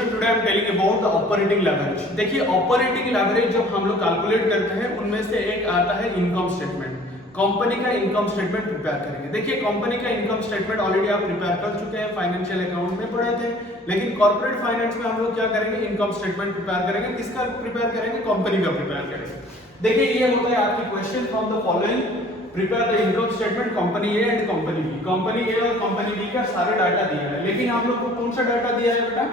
Today I am telling about the operating leverage. देखिए operating leverage जब हम लोग कैलकुलेट करते हैं उनमें से एक आता है इनकम स्टेटमेंट। कंपनी का इनकम स्टेटमेंट प्रिपेयर करेंगे। देखिए कंपनी का इनकम स्टेटमेंट ऑलरेडी आप प्रिपेयर कर चुके हैं, फाइनेंशियल अकाउंट में पढ़े थे, लेकिन कॉर्पोरेट फाइनेंस में हम लोग क्या करेंगे, इनकम स्टेटमेंट प्रिपेयर करेंगे। किसका प्रिपेयर करेंगे? कंपनी का प्रिपेयर करेंगे। देखिए ये होता है आपकी question from the following, prepare the income statement company A and company B. Company A और कंपनी बी का सारे डाटा दिया है, लेकिन आप लोग को कौन सा डाटा दिया है बेटा?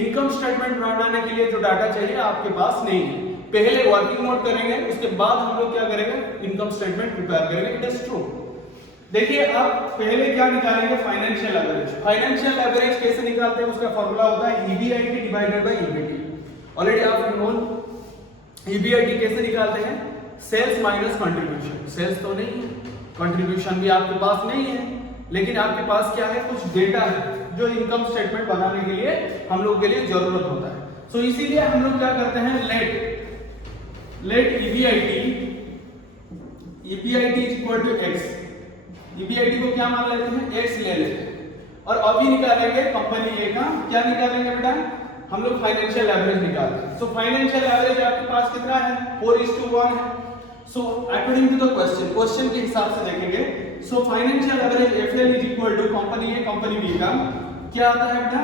इनकम स्टेटमेंट बनाने के लिए जो डाटा चाहिए आपके पास नहीं है। पहले वर्किंग नोट करेंगे, उसके बाद हम लोग क्या करेंगे, इनकम स्टेटमेंट प्रिपेयर करेंगे। It is true. देखिए आप पहले क्या निकालेंगे, फाइनेंशियल एवरेज। फाइनेंशियल एवरेज कैसे निकालते हैं, उसका फॉर्मूला होता है EBIT divided by EBT. Already आप नोन ईबीआईटी कैसे निकालते हैं, सेल्स माइनस कंट्रीब्यूशन। सेल्स तो नहीं है, कंट्रीब्यूशन भी आपके पास नहीं है, लेकिन आपके पास क्या है, कुछ डेटा है जो इनकम स्टेटमेंट बनाने के लिए हम लोग के लिए जरूरत होता है। सो इसीलिए हम लोग क्या करते हैं, let EBIT is equal to X. EBIT को क्या मान लेते हैं, एक्स ले लेते हैं। और अभी निकालेंगे कंपनी ए का, क्या निकालेंगे बेटा, हम लोग फाइनेंशियल एवरेज निकालते हैं। सो फाइनेंशियल एवरेज आपके पास कितना है, 4:1 है। So according to the question के हिसाब से देखेंगे। So financial average FL is equal to company A company B का क्या आता है बेटा,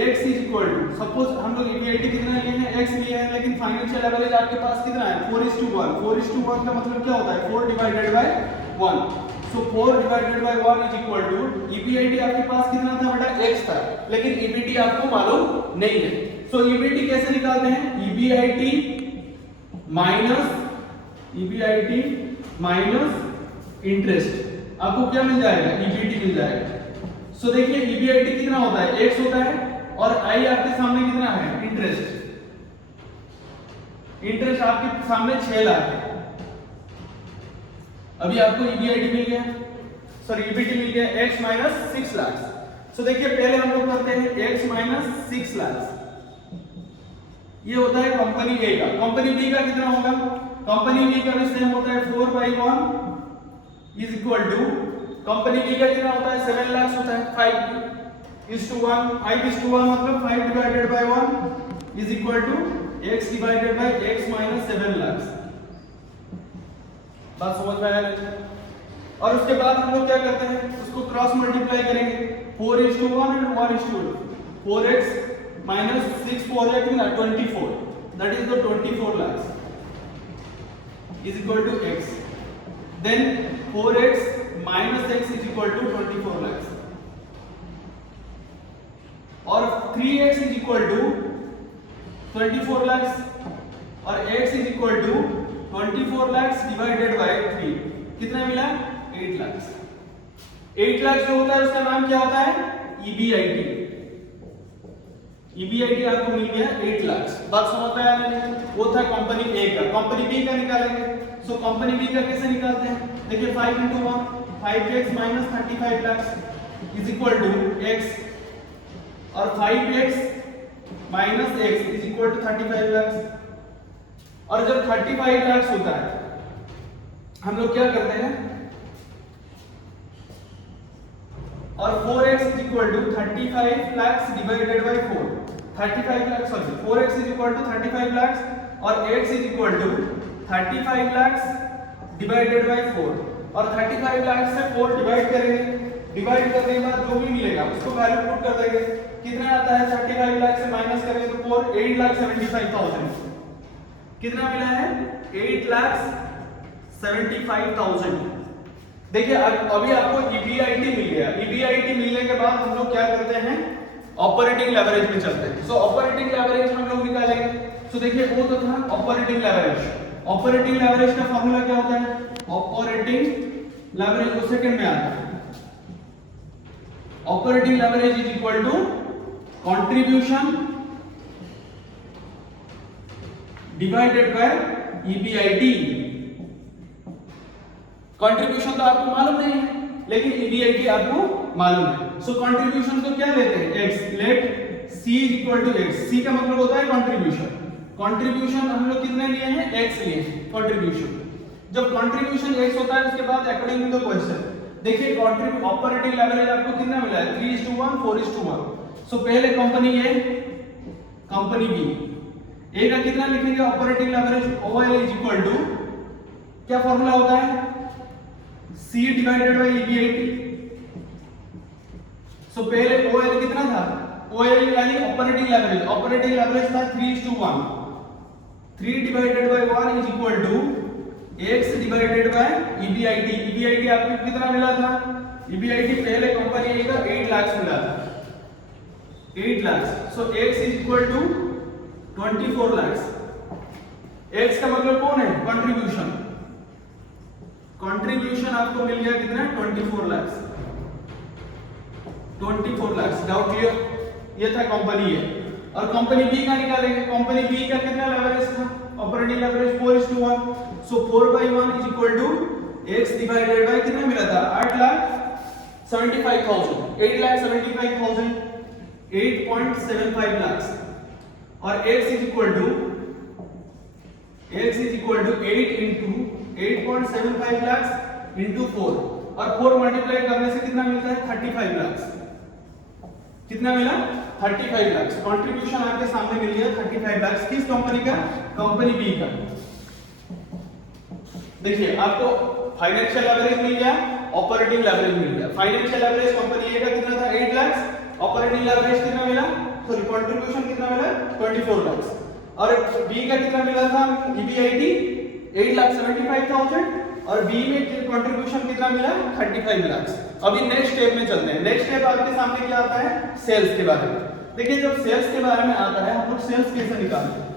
x is equal to, suppose हम लोग ईबीआईटी कितना लिए हैं, x लिए हैं, लेकिन फाइनेंशियल एवरेज आपके पास कितना है, 4:1। 4:1 का मतलब क्या होता है, 4 divided by 1। So 4 divided by 1 is equal to, EBIT आपके पास कितना था बेटा, x था, लेकिन ईबीटी आपको मालूम नहीं है। सो ईबीटी कैसे निकालते हैं, ईबीआईटी माइनस इंटरेस्ट, आपको क्या मिल जाएगा, ईबीटी मिल जाएगा। सो देखिए ईबीआईटी कितना होता है, x होता है, और आई आपके सामने कितना है, इंटरेस्ट। इंटरेस्ट आपके सामने 6 लाख है। अभी आपको ईबीआईटी मिल गया, सॉरी ईबीटी मिल गया, x माइनस 6 लाख। सो देखिए पहले हम लोग करते हैं x माइनस 6 लाख, ये होता है कंपनी ए का। कंपनी बी का कितना होगा, कंपनी बी का भी सेम होता है 4/1 is equal to, company B का कितना होता है, 7 लाख होता है, 5:1। 5:1 मतलब 5 divided by 1 is equal to x divided by x minus 7 lakh. बात समझ में आया? और उसके बाद हम लोग क्या करते हैं, उसको क्रॉस मल्टीप्लाई करेंगे, 4:1 एंड 1:1। 4x minus 6 4 है कितना, 24, that is the 24 lakhs is equal to x. Then 4x minus x is equal to 24 lakhs, और 3x is equal to 24 lakhs, और x is equal to 24 lakhs divided by 3 कितना मिला, 8 lakhs। 8 lakhs जो होता है उसका नाम क्या होता है, ईबीआईटी। ईबीआईटी आपको मिल गया 8 लाख। बात समझ में आ रही है? वो था कंपनी ए का। कंपनी बी का निकालेंगे। सो कंपनी बी का कैसे निकालते हैं, देखिए 5 × 1 5x minus 35 lakh is equal to x, और 5x minus x is equal to 35 lakh. और जब 35 लाख होता है हम लोग क्या करते हैं, और 4x is equal to 35 lakhs divided by 4, 35 lakhs, sorry 4x is equal to 35 lakhs, और x is equal to 35 lakhs divided by 4, और 35 lakhs से 4 डिवाइड करेंगे। डिवाइड करने के बाद जो भी मिलेगा उसको वैल्यू पुट कर देंगे। कितना आता है, 35 लाख से माइनस करेंगे तो 4 8,75,000 कितना मिला है, 8,75,000। देखिए अभी आपको ईबीआईटी मिल गया। ईबीआईटी मिलने के बाद हम लोग क्या करते हैं, ऑपरेटिंग लेवरेज में चलते हैं। सो ऑपरेटिंग लेवरेज हम लोग निकालेंगे। सो देखिए वो तो था ऑपरेटिंग लेवरेज। ऑपरेटिंग लेवरेज का फॉर्मूला क्या होता है, ऑपरेटिंग लेवरेज वो सेकंड में आता है। Operating leverage is equal to contribution divided by EBIT. Contribution तो आपको मालूम नहीं है, लेकिन ईबीआईटी आपको मालूम है। सो कंट्रीब्यूशन को क्या लेते हैं, x। Let c is equal to x। c का मतलब होता है कंट्रीब्यूशन। कंट्रीब्यूशन हम लोग कितने लिए हैं, x लिए कंट्रीब्यूशन। जब कंट्रीब्यूशन x होता है उसके बाद अकॉर्डिंग टू द क्वेश्चन देखिए ऑपरेटिंग लेवरेज आपको कितना मिला है, 3:1 4:1। सो पहले company A company B, A का कितना लिखेंगे operating leverage, OL is equal to क्या फॉर्मूला होता है C divided by EBIT। So पहले OL कितना था, OL यानी ऑपरेटिंग लेवरेज, ऑपरेटिंग लेवरेज था 3:1, 3 divided by 1 is equal to x divided by EBIT। EBIT आपको कितना मिला था, EBIT पहले कंपनी ए का 8 लाख मिला था, 8 lakh. So x is equal to 24 lakh. x का मतलब कौन है, कंट्रीब्यूशन, कंट्रीब्यूशन आपको मिल गया कितना 24 लाख, 24 लाख। डाउट क्लियर, ये था कंपनी ए। और कंपनी बी का निकालेंगे, कंपनी बी का कितना लेवरेज था, operating leverage 4:1। So 4/1 is equal to x divided by कितना मिला था 8,75,000, 8,75,000, 8.75 लाख। और x is equal to 8 into 8.75 lakh into 4, और 4 मल्टीप्लाई करने से कितना मिलता है 35 लाख। कितना मिला 35 लाख। कंट्रीब्यूशन आपके सामने मिल गया 35 लाख। किस कंपनी का, कंपनी बी का। देखिए आपको फाइनेंशियल लेवरेज मिल गया, ऑपरेटिंग लेवरेज मिल गया। फाइनेंशियल लेवरेज कंपनी ए का कितना था 8 लाख, ऑपरेटिंग लेवरेज कितना मिला, सॉरी कंट्रीब्यूशन कितना मिला 24 लाख, और बी का कितना मिला था EBIT 8,75,000, और बी में कंट्रीब्यूशन कितना मिला 35 लाख। अभी नेक्स्ट स्टेप में चलते हैं। नेक्स्ट स्टेप आपके सामने क्या आता है, सेल्स के बारे में। देखिए जब सेल्स के बारे में आता है हम लोग सेल्स कैसे निकालते हैं।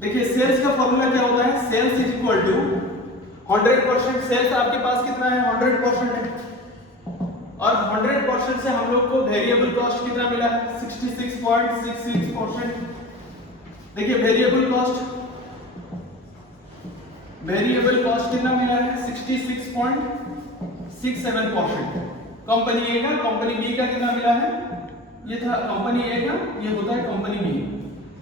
देखिए सेल्स का फॉर्मूला क्या होता है, sales is equal to 100%। Sales आपके पास कितना है 100% है, और 100% से हम लोग को वेरिएबल कॉस्ट कितना मिला है 66.66%। देखिए वेरिएबल कॉस्ट कितना मिला है 66.67%। कंपनी ए का, कंपनी बी का कितना मिला है, ये था कंपनी ए का, ये होता है कंपनी बी।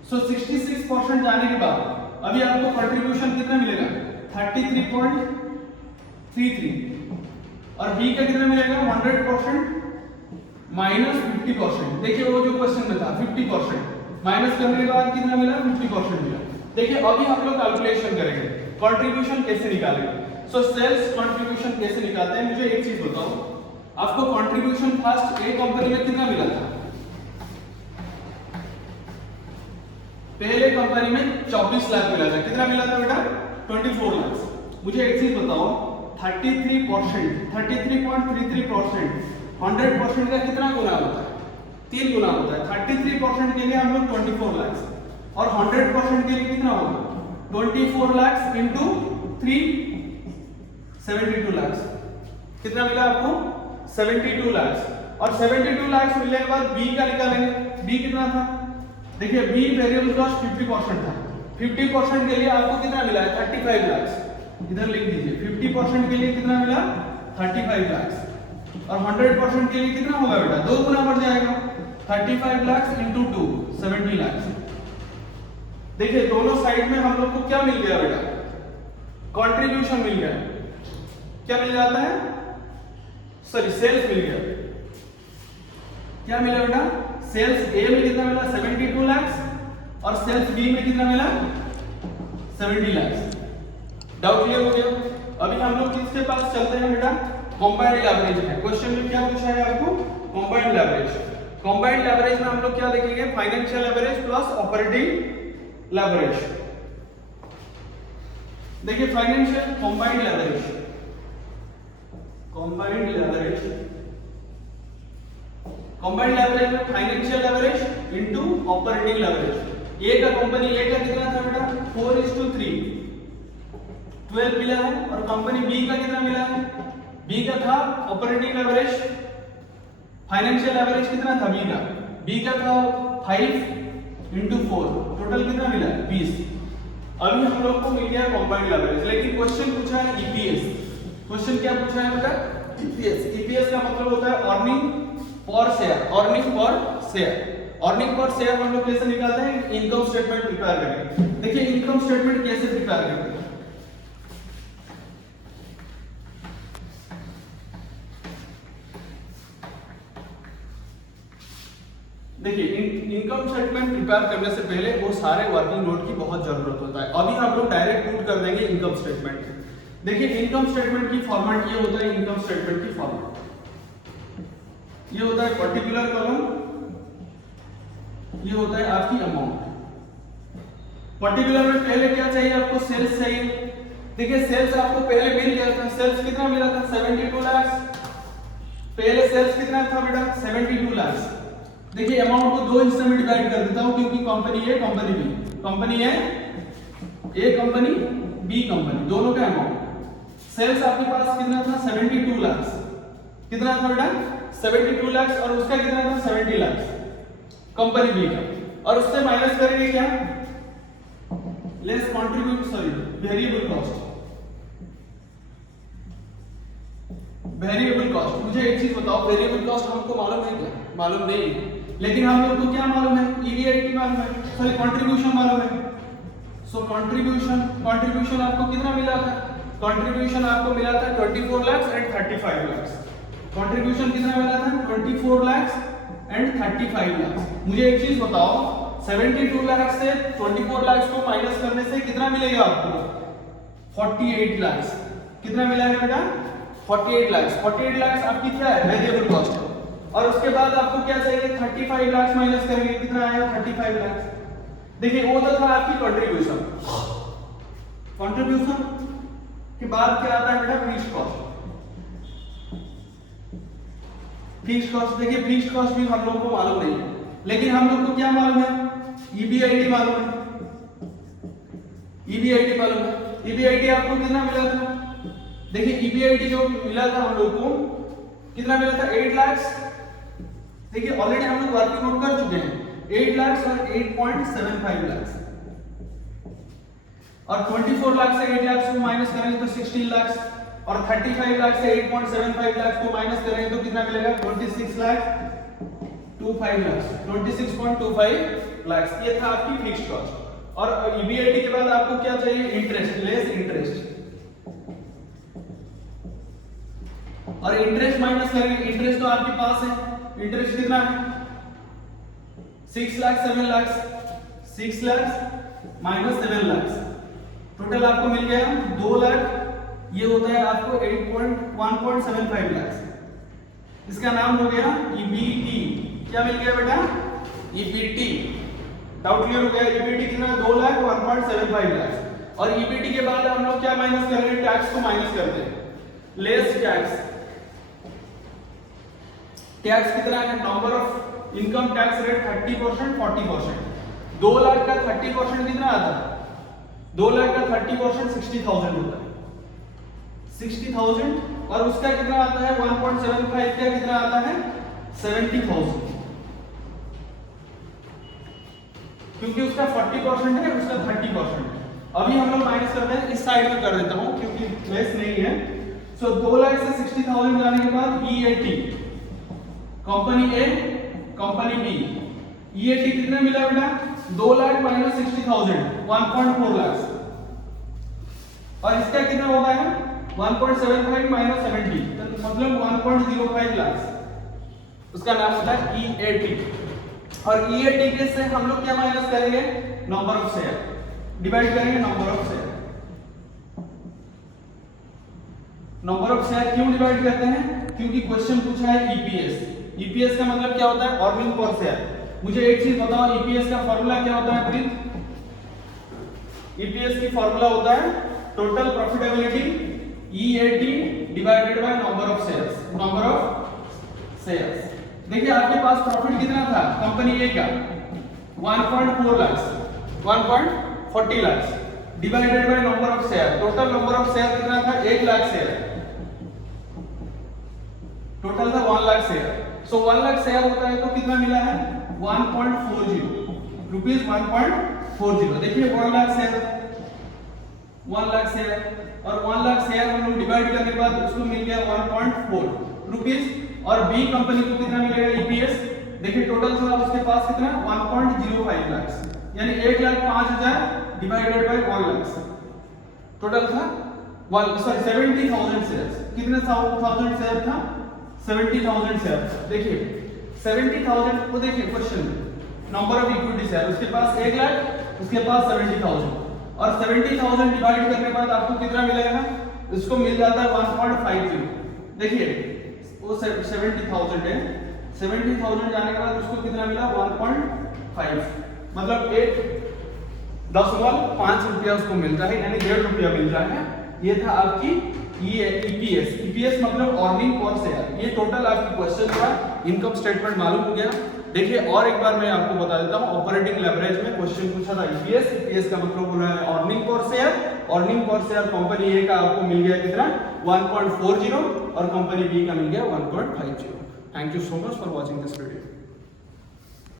सो 66% जाने के बाद अभी आपको कंट्रीब्यूशन कितना मिलेगा 33.33, और बी का कितना मिलेगा 100% माइनस 50%। देखिए वो जो क्वेश्चन में था 50% माइनस करने के बाद कितना मिला 50% मिला। देखिए अभी हम लोग कैलकुलेशन करेंगे कंट्रीब्यूशन कैसे निकालेंगे। सो सेल्स कंट्रीब्यूशन कैसे निकालते हैं, मुझे एक चीज बताओ, आपको कंट्रीब्यूशन फर्स्ट ए कंपनी में कितना मिला था, पहले कंपनी में 24 लाख मिला था। कितना मिला था बेटा 24 लाख। मुझे एक चीज बताओ 33.33% 100% का कितना गुना होता है, 3 गुना होता है। 33% के लिए हम लोग 24 लाख, और 100% के लिए कितना होगा 24 लाख इंटू 3 72 लाख। कितना मिला आपको 72 लाख। और 72 लाख मिलने के बाद बी का निकालेंगे, बी कितना था, देखिए बी वेरिएबल कॉस्ट 50% था, 50% के लिए आपको कितना मिला है 35 लाख। इधर लिख दीजिए 50% के लिए कितना मिला 35 लाख, और 100% के लिए कितना होगा बेटा 2 गुना बढ़ जाएगा 35 लाख इंटू 2 70 लाख। देखिए दोनों साइड में हम लोग को क्या मिल गया बेटा, कंट्रीब्यूशन मिल गया। क्या मिल जाता है, सॉरी सेल्स मिल गया। क्या मिला बेटा, सेल्स ए में कितना मिला 72 लाख, और सेल्स बी में कितना मिला 70 लाख। डाउट क्लियर हो गया। अभी हम लोग किसके पास चलते हैं बेटा, कंबाइंड लेवरेज है। क्वेश्चन में क्या पूछा है आपको, कंबाइंड लेवरेज। कंबाइंड लेवरेज में हम लोग क्या देखेंगे, financial leverage plus operating leverage. देखिए financial combined leverage, combined leverage में financial leverage into operating leverage. A का कंपनी ए का कितना था बेटा 4:3 12 मिला है, और कंपनी बी का कितना मिला है, बी का था ऑपरेटिंग लेवरेज, फाइनेंशियल लेवरेज कितना था बी का था 5 into 4, टोटल कितना मिला 20। अभी हम लोग को मिल गया कंबाइंड लेवरेज, लेकिन क्वेश्चन पूछा है ईपीएस। क्वेश्चन क्या पूछा है बेटा ईपीएस। ईपीएस का मतलब होता है earning per share, earning per share. Earning per share हम लोग कैसे निकालते हैं, इनकम स्टेटमेंट प्रिपेयर करेंगे। देखिए इनकम स्टेटमेंट कैसे प्रिपेयर करेंगे, देखिए इनकम स्टेटमेंट प्रिपेयर करने से पहले वो सारे वर्किंग नोट की बहुत जरूरत होता है। अभी हम लोग डायरेक्ट पुट कर देंगे इनकम स्टेटमेंट। देखिए इनकम स्टेटमेंट की फॉर्मेट ये होता है, इनकम स्टेटमेंट की फॉर्मेट ये होता है पर्टिकुलर कॉलम, ये होता है आपकी अमाउंट। पर्टिकुलर में पहले क्या चाहिए आपको, सेल्स चाहिए। देखिए सेल्स आपको पहले मिल गया था, सेल्स कितना मिला था 72 लाख। पहले सेल्स कितना था बेटा 72 लाख। देखिए अमाउंट को दो हिस्से में डिवाइड कर देता हूं क्योंकि company A company B, company A company B company, दोनों का अमाउंट। सेल्स आपके पास कितना था 72 लाख। कितना था बेटा 72 लाख और उसका कितना था 70 लाख कंपनी बी का, और उससे माइनस करेंगे क्या, less contribute sorry variable cost. Variable cost, मुझे एक चीज बताओ, वेरिएबल कॉस्ट हमको मालूम है क्या, मालूम नहीं, लेकिन हम लोग को क्या मालूम है, ईवीआईटी मालूम है, सॉरी कंट्रीब्यूशन मालूम है। सो कंट्रीब्यूशन आपको कितना मिला था, कंट्रीब्यूशन आपको मिला था 24 लाख एंड 35 लाख। कंट्रीब्यूशन कितना मिला था 24 लाख एंड 35 लाख। मुझे एक चीज बताओ, 72 लाख से 24 लाख को माइनस करने से कितना मिलेगा आपको 48 लाख। कितना मिला है बेटा 48 लाख। 48 लाख आपकी क्या है, वेरिएबल कॉस्ट है। और उसके बाद आपको क्या चाहिए 35 लाख माइनस करेंगे, कितना आया 35 लाख। देखिए वो तो था आपकी कंट्रीब्यूशन। कंट्रीब्यूशन के बाद क्या आता है बेटा फिक्स्ड कॉस्ट। फिक्स्ड कॉस्ट, देखिए फिक्स्ड कॉस्ट भी हम लोग को मालूम नहीं है, लेकिन हम लोग को क्या मालूम है, ईबीआईटी मालूम है। ईबीआईटी मालूम है। ईबीआईटी आपको कितना मिला था, देखिए ईबीआईटी जो मिला था हम लोग को कितना मिला था 8 लाख। देखिए ऑलरेडी हम लोग वर्किंग आउट कर चुके हैं 8 लाख और 8.75 लाख, और 24 लाख से 8 लाख को माइनस करेंगे तो 16 लाख, और 35 लाख से 8.75 लाख को माइनस करेंगे तो कितना मिलेगा 26 लाख 26.25 लाख। ये था आपकी फिक्स्ड कॉस्ट। और ईबीआईटी के बाद आपको क्या चाहिए, इंटरेस्ट, लेस इंटरेस्ट, और इंटरेस्ट माइनस करेंगे। इंटरेस्ट तो आपके पास है, इंटरेस्ट कितना है 6 लाख 7 लाख, 6 लाख माइनस 7 लाख, टोटल आपको मिल गया 2 लाख। ये होता है आपको 1.75 लाख। इसका नाम हो गया ईबीटी। क्या मिल गया बेटा ईबीटी। डाउट क्लियर हो गया। ईबीटी कितना 2 लाख 1.75 लाख। और ईबीटी के बाद हम लोग क्या माइनस करेंगे, टैक्स को माइनस करते हैं, लेस टैक्स। टैक्स कितना है, number of income tax rate 30% 40%। 2 lakh का 30% कितना आता है, 2 लाख का 30% 60,000 होता है, 60,000। और उसका कितना आता है 1.75 का कितना आता है 70,000, क्योंकि उसका 40% है, उसका 30% है। अभी हम लोग माइनस करते हैं, इस साइड में कर देता हूं क्योंकि लेस नहीं है। सो 2 लाख से 60,000 जाने के बाद EAT, company A company B, EAT कितना मिला बेटा 2 लाख माइनस 60,000 1.4 लाख, और इसका कितना होता है 1.75 माइनस 70 मतलब 1.05 लाख। उसका नाम होता है ईएटी। और ईएटी के से हम लोग क्या माइनस करेंगे, नंबर ऑफ शेयर, डिवाइड करेंगे number of share. Number of share क्यों डिवाइड करते हैं, क्योंकि क्वेश्चन पूछा है ईपीएस। ईपीएस का मतलब क्या होता है, अर्निंग पर शेयर। मुझे एक चीज बताओ, ईपीएस का फॉर्मूला क्या होता है प्लीज। ईपीएस की फॉर्मूला होता है total profitability EAT divided by number of shares, number of shares. देखिए आपके पास प्रॉफिट कितना था कंपनी ए का 1.4 lakh, 1.40 lakh divided by number of share. Total number of share कितना था 1 लाख शेयर, टोटल था 1 लाख शेयर। सो 1 लाख शेयर होता है तो कितना मिला है 1.40 रुपीस, 1.40। देखिए 1 लाख शेयर, 1 लाख शेयर, और 1 लाख शेयर हम लोग डिवाइड करने के बाद उसको मिल गया 1.4 रुपीस। और बी कंपनी को कितना मिलेगा ईपीएस, देखिए टोटल था उसके पास कितना 1.05 लाख, यानी 1,05,000 डिवाइडेड बाय 1 लाख, टोटल था 70,000 शेयर्स। कितने थाउजेंड शेयर था 70,000 शेयर। देखिए 70,000 को देखिए क्वेश्चन में नंबर ऑफ इक्विटीज है, उसके पास 1 लाख, उसके पास 70,000 और 70,000 डिवाइड करने के बाद आपको कितना मिलेगा, इसको मिल जाता है 1.50। देखिए वो 70,000 है, 70,000 जाने के बाद उसको कितना मिला 1.5, मतलब 1.5 रुपया उसको मिलता है, यानी 1.5 रुपया मिल रहा है। ये था आपकी ये ईपीएस, ईपीएस मतलब अर्निंग पर शेयर। ये टोटल आपकी क्वेश्चन का इनकम स्टेटमेंट मालूम हो गया। देखिए और एक बार मैं आपको बता देता हूं, ऑपरेटिंग लेवरेज में क्वेश्चन पूछा था ईपीएस, ईपीएस का मतलब बोला है earning per share. Earning per share company A का आपको मिल गया कितना 1.40 और कंपनी बी का मिल गया 1.50। Thank you so much for watching this video.